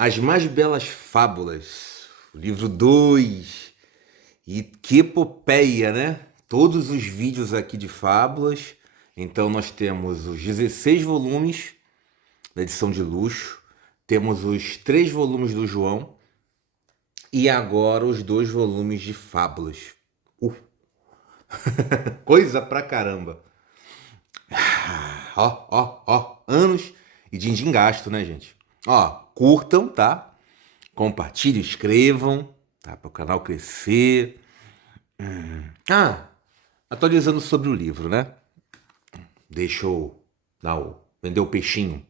As Mais Belas Fábulas, o livro 2. E que epopeia, né? Todos os vídeos aqui de fábulas. Então nós temos os 16 volumes da edição de luxo, temos os 3 volumes do João e agora os 2 volumes de fábulas. Uh, Coisa pra caramba. Ó, anos e din-din gasto, né, gente? Ó, curtam, tá? Compartilhem, escrevam, tá? Para o canal crescer. Ah, atualizando sobre o livro, né? Deixa eu vender o peixinho.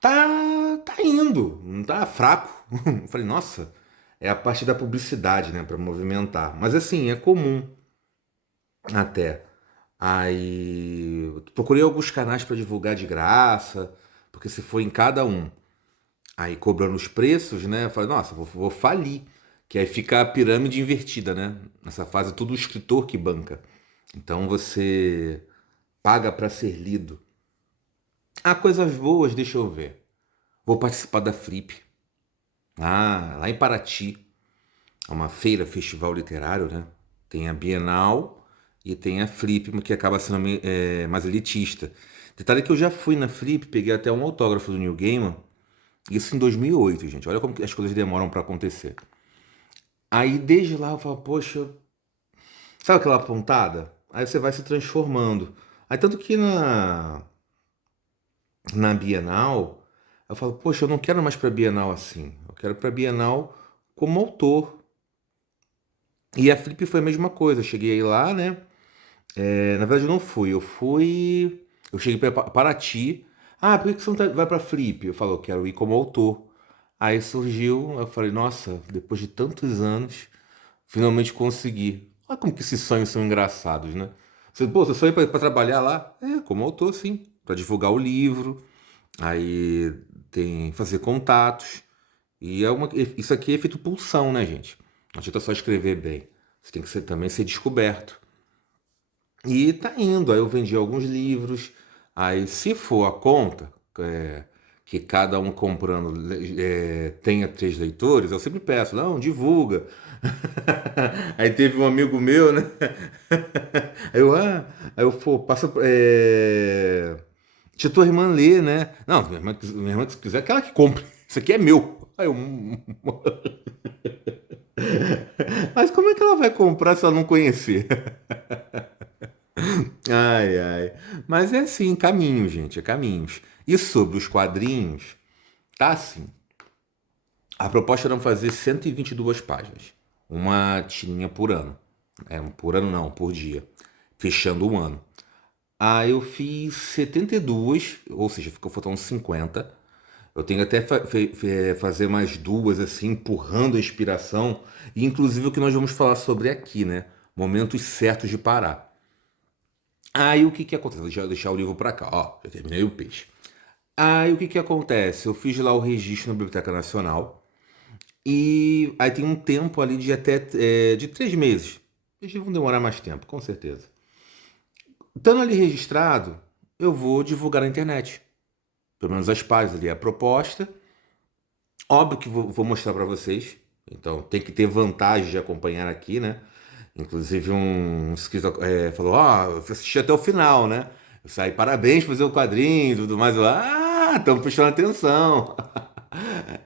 Tá indo, não tá fraco. Eu falei, nossa, é a parte da publicidade, né, para movimentar. Mas assim, é comum até. Aí procurei alguns canais para divulgar de graça, porque se for em cada um, aí cobrando os preços, né? Eu falei, nossa, vou falir. Que aí fica a pirâmide invertida, né? Nessa fase, tudo o escritor que banca. Então você paga para ser lido. Ah, coisas boas, deixa eu ver. Vou participar da Flip. Ah, lá em Paraty. É uma feira, festival literário, né? Tem a Bienal e tem a Flip, que acaba sendo mais elitista. Detalhe que eu já fui na Flip, peguei até um autógrafo do Neil Gaiman. Isso em 2008, gente. Olha como que as coisas demoram para acontecer. Aí desde lá eu falo, poxa, sabe aquela pontada? Aí você vai se transformando. Aí tanto que na Bienal, eu falo, poxa, eu não quero mais para Bienal assim. Eu quero para Bienal como autor. E a Flip foi a mesma coisa. Eu cheguei lá, né? Na verdade eu não fui. Eu cheguei para Paraty. Ah, por que você não vai para Flip? Eu falo, eu quero ir como autor. Aí surgiu, eu falei, nossa, depois de tantos anos, finalmente consegui. Olha como que esses sonhos são engraçados, né? Você sonha para trabalhar lá? É, como autor, sim. Para divulgar o livro, aí tem fazer contatos. Isso aqui é efeito pulsão, né, gente? Não adianta só escrever bem. Você tem que também ser descoberto. E tá indo. Aí eu vendi alguns livros. Aí, se for a conta, que cada um comprando tenha 3 leitores, eu sempre peço, não, divulga. Aí teve um amigo meu, né? Pô, passa. Deixa tua irmã ler, né? Não, minha irmã, se quiser, aquela que compre. Isso aqui é meu. Aí eu. Mas como é que ela vai comprar se ela não conhecer? Ai, ai. Mas é assim, caminho, gente, é caminhos. E sobre os quadrinhos, tá assim. A proposta era fazer 122 páginas. Uma tirinha por ano. Por ano não, por dia. Fechando o ano. Aí eu fiz 72, ou seja, ficou faltando 50. Eu tenho até fazer mais duas, assim, empurrando a inspiração. E inclusive o que nós vamos falar sobre aqui, né? Momentos certos de parar. Aí o que que acontece? Deixar o livro pra cá, ó, já terminei o peixe. Aí o que que acontece? Eu fiz lá o registro na Biblioteca Nacional e aí tem um tempo ali de até de 3 meses. Eles vão demorar mais tempo, com certeza. Estando ali registrado, eu vou divulgar na internet. Pelo menos as páginas ali, a proposta. Óbvio que vou mostrar pra vocês. Então tem que ter vantagem de acompanhar aqui, né? Inclusive um inscrito falou, ó, eu assisti até o final, né? Eu saí, parabéns por fazer o quadrinho e tudo mais. Estamos prestando atenção.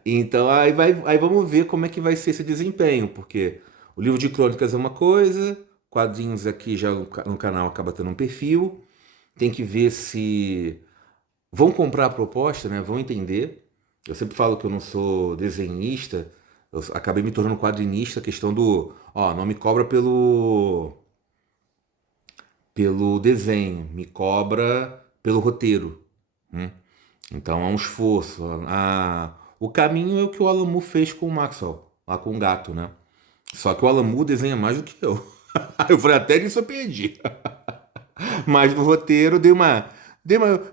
Então aí vamos ver como é que vai ser esse desempenho, porque o livro de crônicas é uma coisa, quadrinhos aqui já no canal acaba tendo um perfil. Tem que ver se vão comprar a proposta, né? Vão entender. Eu sempre falo que eu não sou desenhista, eu acabei me tornando quadrinista, a questão do, ó, não me cobra pelo desenho, me cobra pelo roteiro. Né? Então é um esforço. O caminho é o que o Alan Moore fez com o Maxwell, lá com o gato, né? Só que o Alan Moore desenha mais do que eu. Eu falei, até nisso eu perdi. Mas no roteiro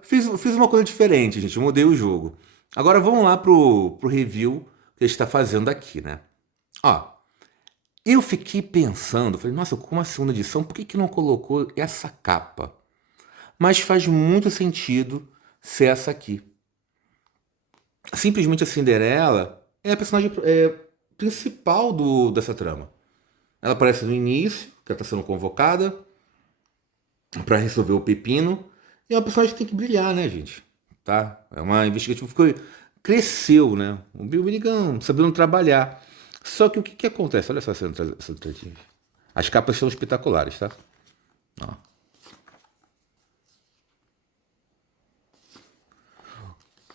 fiz uma coisa diferente, gente. Eu mudei o jogo. Agora vamos lá pro review que a gente está fazendo aqui, né? Ó, eu fiquei pensando, falei, nossa, com uma segunda edição, por que não colocou essa capa? Mas faz muito sentido ser essa aqui. Simplesmente a Cinderela é a personagem principal dessa trama. Ela aparece no início, que ela está sendo convocada para resolver o pepino. E é uma personagem que tem que brilhar, né, gente? Tá? É uma investigativa que cresceu, né? O Bill Milligan sabendo trabalhar. Só que o que acontece? Olha só essa tradinha. As capas são espetaculares, tá? Ó.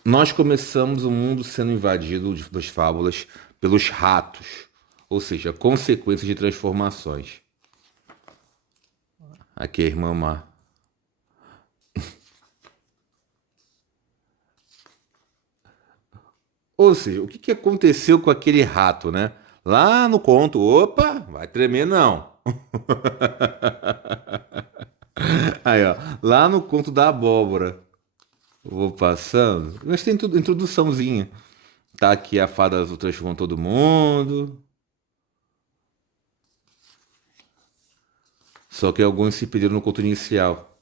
Nós começamos o mundo sendo invadido das fábulas pelos ratos, ou seja, consequências de transformações. Aqui a irmã Má. Ou seja, o que aconteceu com aquele rato, né? Lá no conto, opa, vai tremer não. Aí, ó, lá no conto da abóbora, vou passando, mas tem tudo, introduçãozinha. Tá aqui a fada azul transformando todo mundo. Só que alguns se perderam no conto inicial.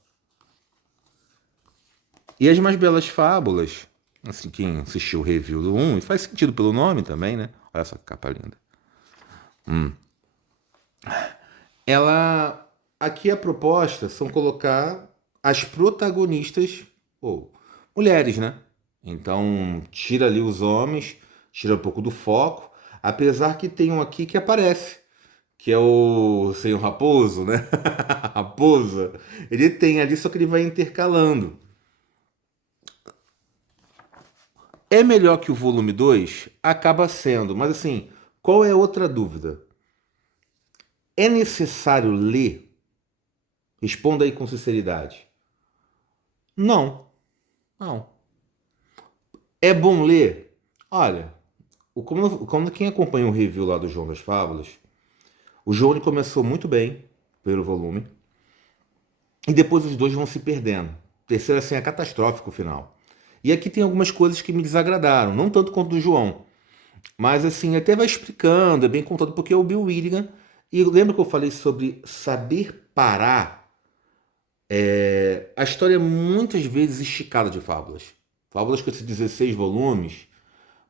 E as mais belas fábulas, assim, quem assistiu o review do 1, e faz sentido pelo nome também, né? Olha essa capa linda. Ela. Aqui a proposta são colocar as protagonistas, ou mulheres, né? Então, tira ali os homens, tira um pouco do foco, apesar que tem um aqui que aparece, que é o Senhor Raposo, né? Raposa. Ele tem ali, só que ele vai intercalando. É melhor que o volume 2? Acaba sendo, mas assim, qual é a outra dúvida? É necessário ler? Responda aí com sinceridade. Não, não. É bom ler? Olha, quando quem acompanha o review lá do João das Fábulas, o João ele começou muito bem pelo volume, e depois os dois vão se perdendo. O terceiro, assim, é catastrófico o final. E aqui tem algumas coisas que me desagradaram, não tanto quanto do João, mas assim, até vai explicando, é bem contado, porque é o Bill Willigan. E lembra que eu falei sobre saber parar? A história é muitas vezes esticada de fábulas. Fábulas com esses 16 volumes,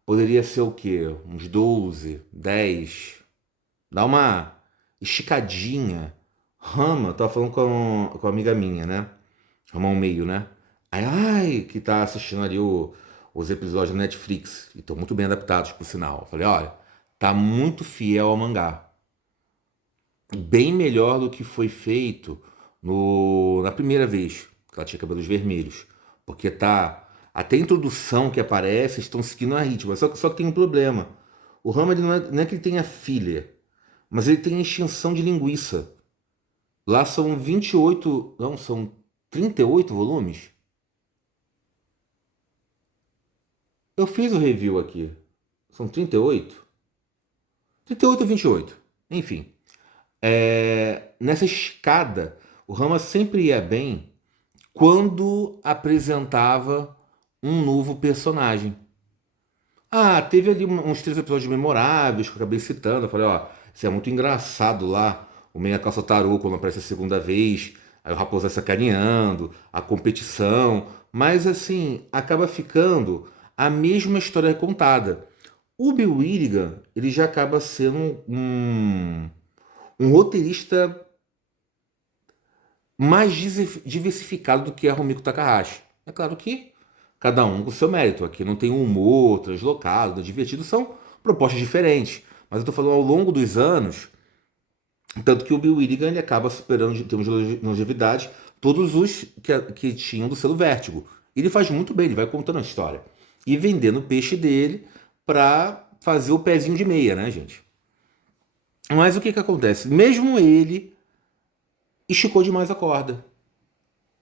poderia ser o quê? Uns 12, 10. Dá uma esticadinha. Rama, eu tava falando com uma amiga minha, né? Rama ao meio, né? Aí, ai, que tá assistindo ali os episódios da Netflix. E estão muito bem adaptados, por sinal. Eu falei, olha, tá muito fiel ao mangá. Bem melhor do que foi feito na primeira vez que ela tinha cabelos vermelhos. Porque tá. Até a introdução que aparece estão seguindo a ritmo. Só que tem um problema. O Rama ele não é que ele tenha filler, mas ele tem extensão de linguiça. Lá são 28. Não, são 38 volumes? Eu fiz o review aqui. São 38? 38 ou 28? Enfim. Nessa escada, o Rama sempre ia bem quando apresentava um novo personagem. Ah, teve ali uns 3 episódios memoráveis que eu acabei citando. Eu falei, ó, isso é muito engraçado lá. O Meia Calça Tarô, quando aparece a segunda vez, aí o Raposo vai sacaneando, a competição. Mas assim, acaba ficando a mesma história contada. O Bill Willigan, ele já acaba sendo um roteirista mais diversificado do que é Rumiko Takahashi. É claro que cada um com o seu mérito. Aqui não tem humor translocado, divertido, são propostas diferentes. Mas eu estou falando ao longo dos anos, tanto que o Bill Willigan ele acaba superando, em termos de longevidade, todos os que tinham do selo Vértigo. Ele faz muito bem, ele vai contando a história. E vendendo o peixe dele para fazer o pezinho de meia, né, gente? Mas o que acontece? Mesmo ele esticou demais a corda.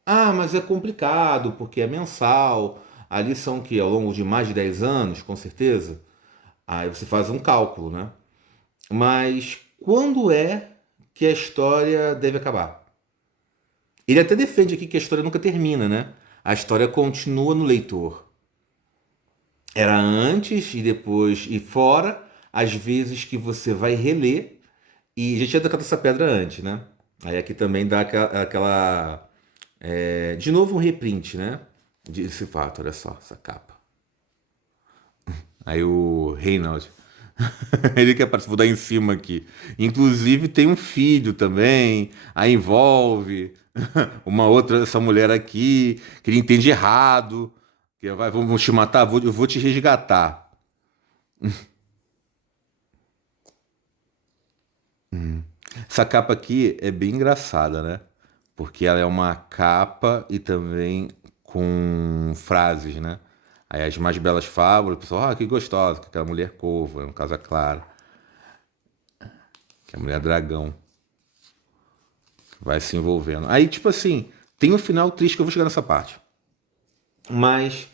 Ah, mas é complicado, porque é mensal. Ali são que ao longo de mais de 10 anos, com certeza. Aí você faz um cálculo, né? Mas quando é que a história deve acabar? Ele até defende aqui que a história nunca termina, né? A história continua no leitor. Era antes e depois e fora, às vezes que você vai reler e já tinha tocado essa pedra antes, né? Aí aqui também dá de novo um reprint, né? Desse fato, olha só, essa capa. Aí o Reinald, ele que aparece, vou dar em cima aqui. Inclusive tem um filho também, aí envolve uma outra, essa mulher aqui, que ele entende errado, que vai, vamos te matar, eu vou te resgatar. Essa capa aqui é bem engraçada, né? Porque ela é uma capa e também com frases, né? Aí as mais belas fábulas, o pessoal, que gostosa, que é aquela mulher corvo, no caso a Clara, que é a mulher dragão, vai se envolvendo. Aí, tipo assim, tem um final triste que eu vou chegar nessa parte. Mas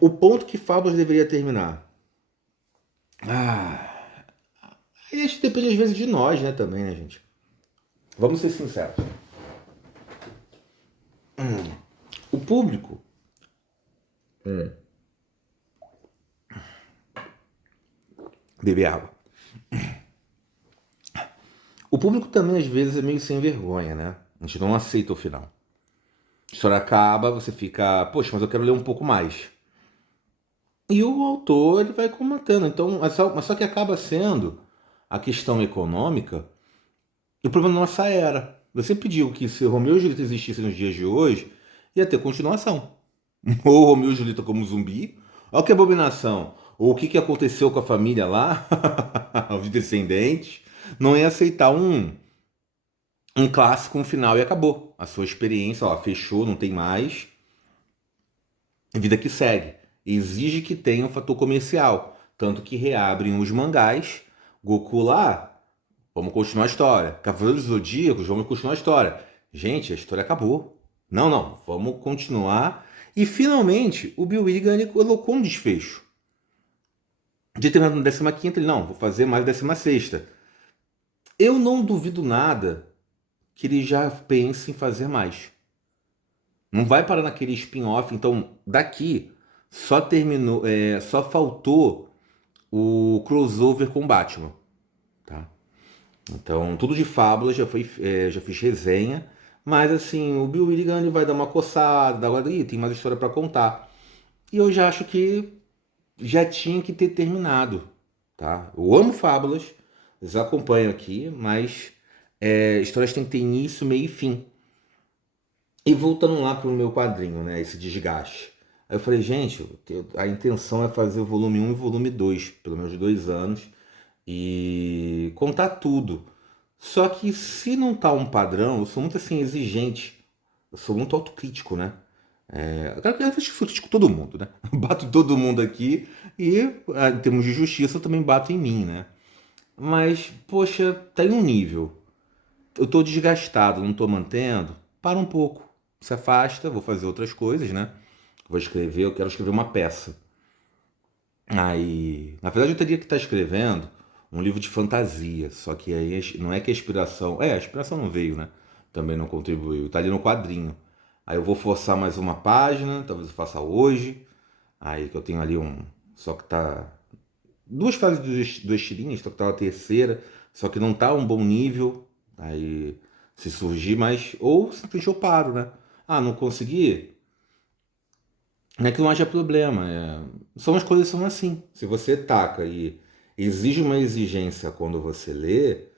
o ponto que Fábulas deveria terminar. Ah, aí acho que depende às vezes de nós, né, também, né, gente? Vamos ser sinceros. O público, beber água. O público também às vezes é meio sem vergonha, né? A gente não aceita o final. A história acaba, você fica, poxa, mas eu quero ler um pouco mais. E o autor ele vai comentando. Então, mas só que acaba sendo a questão econômica o problema da nossa era. Eu sempre digo que se Romeu e Julieta existissem nos dias de hoje, ia ter continuação. Ou Romeu e Julieta como zumbi, olha que abominação. Ou o que aconteceu com a família lá, os descendentes, não ia aceitar um clássico, um final e acabou. A sua experiência, ó, fechou, não tem mais. Vida que segue. Exige que tenha um fator comercial. Tanto que reabrem os mangás. Goku lá, vamos continuar a história. Cavaleiros do Zodíaco, vamos continuar a história. Gente, a história acabou. Não, não, vamos continuar. E finalmente, o Bill Willigan ele colocou um desfecho. De terminar na 15ª, ele, não, vou fazer mais 16ª. Eu não duvido nada que ele já pense em fazer mais. Não vai parar naquele spin-off. Então, daqui só terminou, só faltou o crossover com Batman, tá? Então, tudo de Fábula já fiz resenha, mas assim, o Bill Willigan ele vai dar uma coçada, agora tem mais história para contar. E eu já acho que já tinha que ter terminado, tá? Eu amo Fábulas, os acompanho aqui, mas histórias têm que ter início, meio e fim. E voltando lá pro meu quadrinho, né? Esse desgaste. Aí eu falei, gente, a intenção é fazer o volume 1 e o volume 2, pelo menos 2 anos, e contar tudo. Só que se não tá um padrão, eu sou muito assim exigente, eu sou muito autocrítico, né? Claro que eu critico todo mundo, né? Bato todo mundo aqui e, em termos de justiça, eu também bato em mim, né? Mas, poxa, tem um nível. Eu tô desgastado, não tô mantendo. Para um pouco. Se afasta, vou fazer outras coisas, né? Vou escrever, eu quero escrever uma peça. Aí, na verdade, eu teria que estar escrevendo um livro de fantasia, só que aí não é que a inspiração. A inspiração não veio, né? Também não contribuiu. Tá ali no quadrinho. Aí eu vou forçar mais uma página, talvez eu faça hoje. Aí que eu tenho ali um. Só que tá. Duas fases duas tirinhas, só que tá a terceira, só que não tá um bom nível. Aí se surgir, mas. Ou simplesmente eu paro, né? Ah, não consegui? Não é que não haja problema. São as coisas são assim. Se você taca e exige uma exigência quando você lê,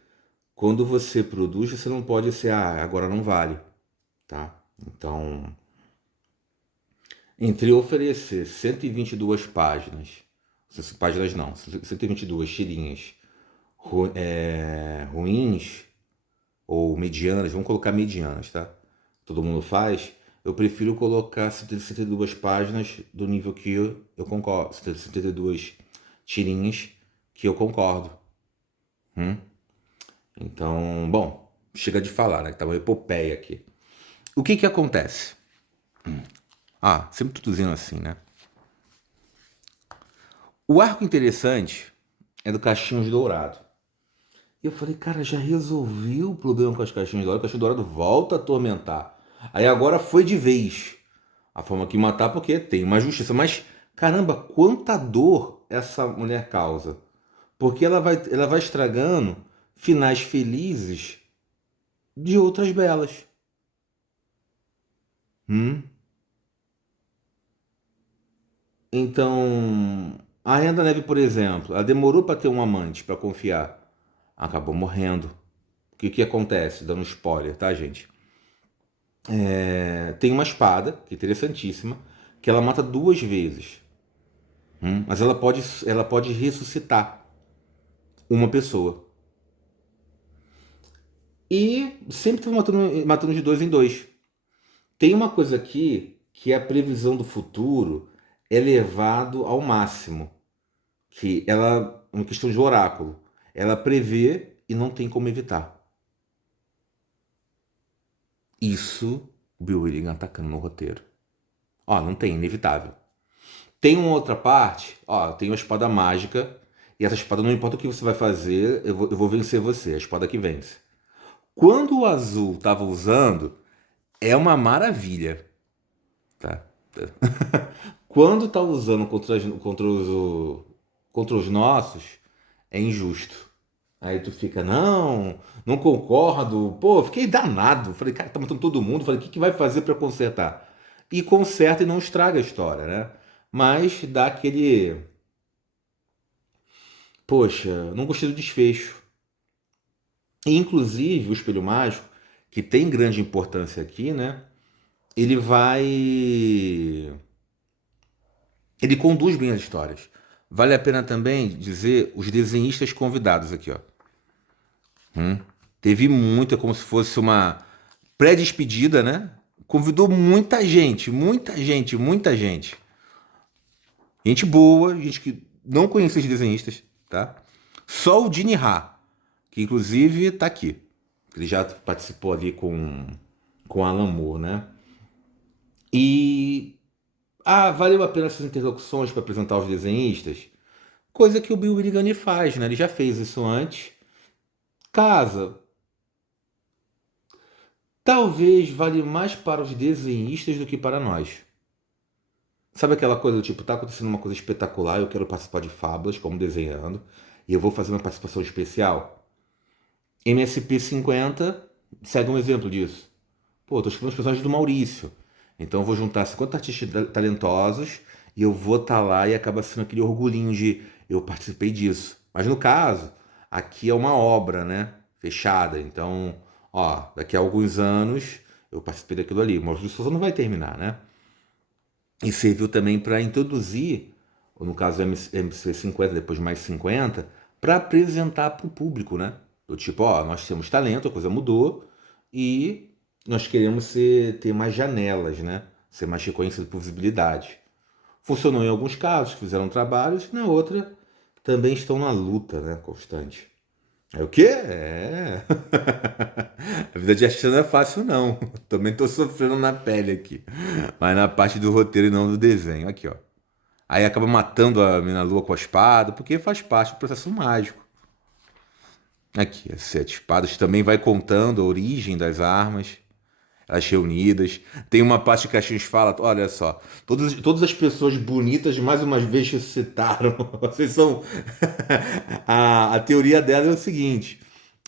quando você produz, você não pode ser, agora não vale, tá? Então, entre oferecer 122 páginas, páginas não, 122 tirinhas ruins ou medianas, vamos colocar medianas, tá? Todo mundo faz. Eu prefiro colocar 162 páginas do nível que eu concordo, 172 tirinhas que eu concordo. Então, bom, chega de falar, né? Que tá uma epopeia aqui. O que que acontece? Sempre traduzindo assim, né? O arco interessante é do Caixinhos Dourado. E eu falei, cara, já resolvi o problema com as Caixinhos Dourado. O Caixinho Dourado volta a atormentar. Aí agora foi de vez. A forma que matar, porque tem uma justiça. Mas, caramba, quanta dor essa mulher causa. Porque ela vai estragando finais felizes de outras belas. Hum? Então, A Rainha da Neve, por exemplo, ela demorou para ter um amante, para confiar. Acabou morrendo. O que que acontece? Dando spoiler, tá, gente? Tem uma espada, que é interessantíssima, que ela mata duas vezes. Mas ela pode ressuscitar uma pessoa. E sempre tá matando de dois em dois. Tem uma coisa aqui que é a previsão do futuro é levado ao máximo. Que ela, uma questão de oráculo, ela prevê e não tem como evitar. Isso o Bill Willigan atacando no roteiro. Ó, não tem, inevitável. Tem uma outra parte, ó, tem uma espada mágica, e essa espada, não importa o que você vai fazer, eu vou vencer você, a espada que vence. Quando o azul tava usando, é uma maravilha, tá? Quando tá usando contra os nossos, é injusto. Aí tu fica, não concordo. Pô, fiquei danado. Falei, cara, tá matando todo mundo. Falei, o que que vai fazer pra consertar? E conserta e não estraga a história, né? Mas dá aquele, poxa, não gostei do desfecho. E, inclusive, o espelho mágico, que tem grande importância aqui, né? Ele vai. Ele conduz bem as histórias. Vale a pena também dizer os desenhistas convidados aqui, ó. Teve muita, como se fosse uma pré-despedida, né? Convidou muita gente, muita gente, muita gente. Gente boa, gente que não conhecia os desenhistas, tá? Só o Dini Ha, que inclusive tá aqui. Ele já participou ali com Alan Moore, né? E valeu a pena essas interlocuções para apresentar os desenhistas? Coisa que o Bill Willigani faz, né? Ele já fez isso antes. Casa, talvez vale mais para os desenhistas do que para nós. Sabe aquela coisa do tipo, tá acontecendo uma coisa espetacular, eu quero participar de fábulas, como desenhando, e eu vou fazer uma participação especial? MSP50 segue um exemplo disso. Pô, eu tô escrevendo os personagens do Maurício. Então eu vou juntar 50 artistas talentosos e eu vou estar lá e acaba sendo aquele orgulhinho de eu participei disso. Mas no caso, aqui é uma obra, né? Fechada. Então, ó, daqui a alguns anos eu participei daquilo ali. O Maurício de Souza não vai terminar, né? E serviu também para introduzir, ou no caso do MC50, depois mais 50, para apresentar para o público, né? Do tipo, ó, nós temos talento, a coisa mudou e nós queremos ter mais janelas, né? Ser mais reconhecido por visibilidade. Funcionou em alguns casos, fizeram trabalhos, na outra também estão na luta, né? Constante. É o quê? É. A vida de artista não é fácil, não. Também tô sofrendo na pele aqui. Mas na parte do roteiro e não do desenho. Aqui, ó. Aí acaba matando a mina lua com a espada, porque faz parte do processo mágico. Aqui, as sete espadas também vai contando a origem das armas, as reunidas. Tem uma parte que a Caixinhos fala: olha só, todas as pessoas bonitas mais uma vez ressuscitaram. Vocês são. A teoria dela é o seguinte: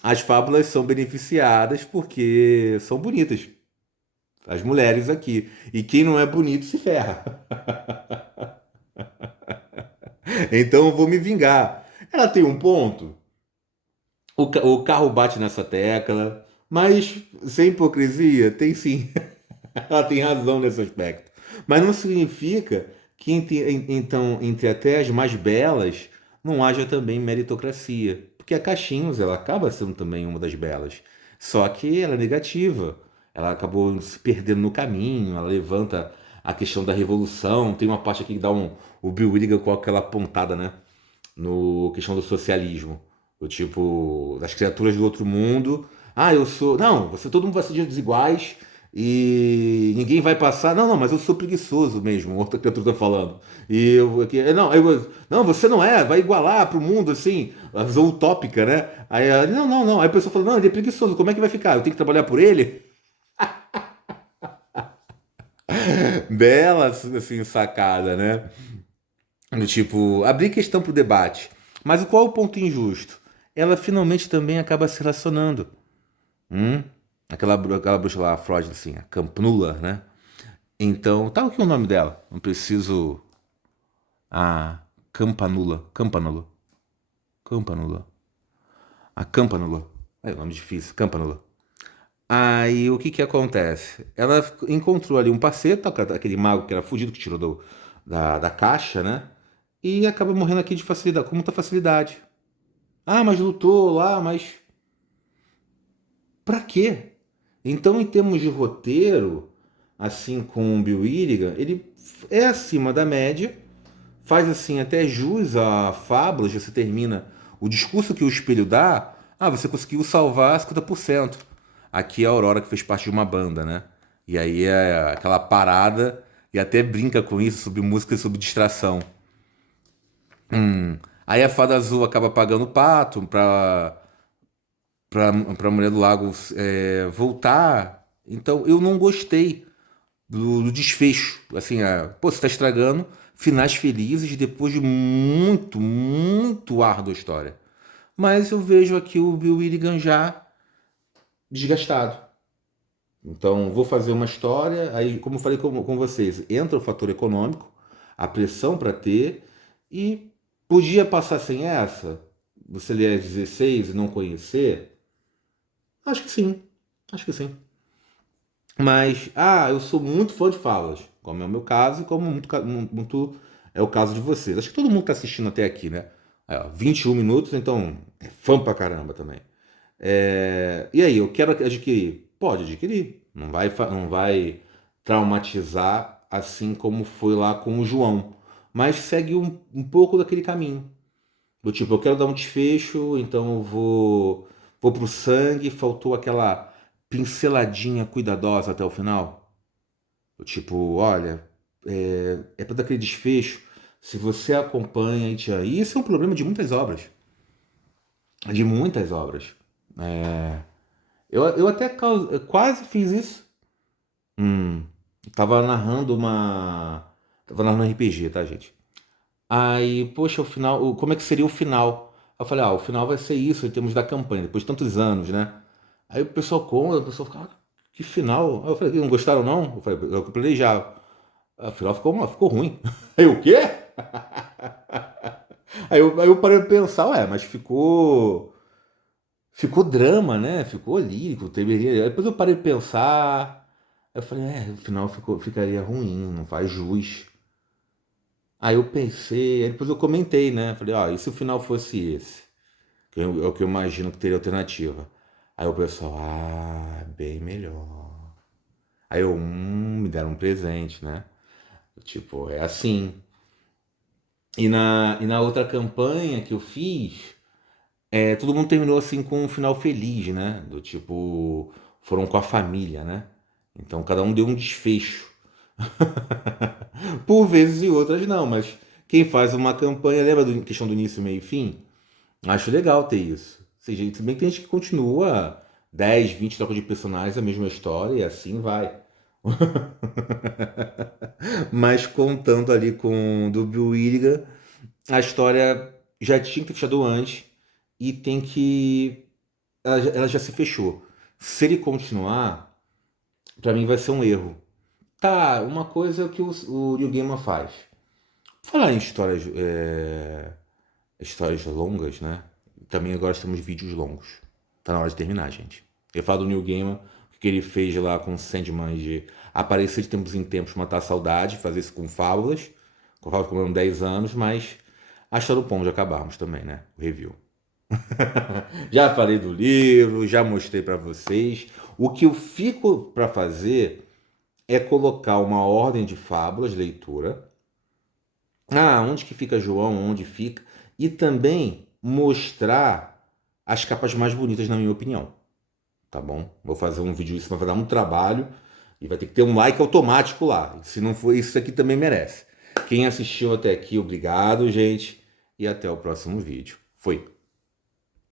as fábulas são beneficiadas porque são bonitas. As mulheres aqui. E quem não é bonito se ferra. Então eu vou me vingar. Ela tem um ponto. O carro bate nessa tecla, mas sem hipocrisia, tem sim. Ela tem razão nesse aspecto. Mas não significa que então entre até as mais belas não haja também meritocracia. Porque a Caixinhos, ela acaba sendo também uma das belas. Só que ela é negativa. Ela acabou se perdendo no caminho, ela levanta a questão da revolução. Tem uma parte aqui que dá o Bill Willigan com aquela pontada, né? No questão do socialismo. Do tipo, das criaturas do outro mundo. Eu sou. Não, todo mundo vai ser de desiguais e ninguém vai passar. Não, mas eu sou preguiçoso mesmo, outra criatura tá falando. E eu aqui. Não, você não é, vai igualar pro mundo assim, a visão utópica, né? Aí, não. Aí a pessoa fala, não, ele é preguiçoso, como é que vai ficar? Eu tenho que trabalhar por ele? Bela, assim, sacada, né? Do tipo, abrir questão para o debate. Mas qual é o ponto injusto? Ela finalmente também acaba se relacionando. Hum? Aquela bruxa lá, a Freud, assim, a Campnula, né? Então, tá o que é o nome dela? Não preciso. Ah. Campanula. Campanula. Campanula. A Campanula. É um nome difícil. Campanula. Aí o que que acontece? Ela encontrou ali um parceiro, tá, aquele mago que era fugido, que tirou da caixa, né? E acaba morrendo aqui de facilidade, com muita facilidade. Ah, mas lutou lá, mas pra quê? Então, em termos de roteiro, assim com o Bill Willigan, ele é acima da média, faz assim até jus a fábulas, você termina o discurso que o espelho dá, você conseguiu salvar 50%. Aqui é a Aurora que fez parte de uma banda, né? E aí é aquela parada, e até brinca com isso, sobre música e sobre distração. Aí a Fada Azul acaba pagando o pato pra Mulher do Lago voltar. Então eu não gostei do desfecho. Assim, pô, você tá estragando finais felizes depois de muito, muito árdua história. Mas eu vejo aqui o Bill Willigan já desgastado. Então, vou fazer uma história, aí, como eu falei com vocês, entra o fator econômico, a pressão para ter, e podia passar sem essa? Você ler 16 e não conhecer? Acho que sim, acho que sim. Mas, eu sou muito fã de falas, como é o meu caso e como muito é o caso de vocês. Acho que todo mundo está assistindo até aqui, né? 21 minutos, então é fã pra caramba também. E aí, eu quero adquirir? Pode adquirir. Não vai traumatizar assim como foi lá com o João. Mas segue um pouco daquele caminho. Do tipo, eu quero dar um desfecho, então eu vou pro sangue, faltou aquela pinceladinha cuidadosa até o final. Do tipo, olha, é para dar aquele desfecho. Se você acompanha e isso é um problema de muitas obras. De muitas obras. Eu até eu quase fiz isso. Hum, tava narrando uma. Tava narrando RPG, tá, gente? Aí, poxa, o final. Como é que seria o final? Eu falei, o final vai ser isso, em termos da campanha, depois de tantos anos, né? Aí o pessoal conta, o pessoal fica, que final? Aí eu falei, não gostaram não? Eu falei, eu planejava. Aí, o final ficou ruim. Aí o quê? Aí eu parei de pensar, mas ficou. Ficou drama, né? Ficou lírico, teve. Aí depois eu parei de pensar. Aí eu falei, o final ficaria ruim, não faz jus. Aí eu pensei, aí depois eu comentei, né? Falei, e se o final fosse esse? É o que eu imagino que teria alternativa. Aí o pessoal, bem melhor. Aí me deram um presente, né? Tipo, é assim. E na outra campanha que eu fiz, todo mundo terminou assim com um final feliz, né? Do tipo, foram com a família, né? Então cada um deu um desfecho. Por vezes e outras não, mas quem faz uma campanha, lembra da questão do início, meio e fim? Acho legal ter isso. Ou seja, também tem gente que continua 10, 20 trocas de personagens, a mesma história, e assim vai. Mas contando ali com o do Bill Willigan, a história já tinha que ter fechado antes e tem que. Ela já se fechou. Se ele continuar, pra mim vai ser um erro. Tá, uma coisa é o que o Neil Gaiman faz. Falar em histórias longas, né? Também agora estamos vídeos longos. Tá na hora de terminar, gente. Eu falo do Neil Gaiman, o que ele fez lá com Sandman de aparecer de tempos em tempos, matar a saudade, fazer isso com fábulas. Com fábulas comendo 10 anos, mas acho que tá no ponto de acabarmos também, né? O review. Já falei do livro, já mostrei pra vocês. O que eu fico pra fazer é colocar uma ordem de fábulas de leitura. Onde que fica João, onde fica, e também mostrar as capas mais bonitas, na minha opinião. Tá bom? Vou fazer um vídeo, isso vai dar um trabalho e vai ter que ter um like automático lá. Se não for, isso aqui também merece. Quem assistiu até aqui, obrigado, gente, e até o próximo vídeo. Foi!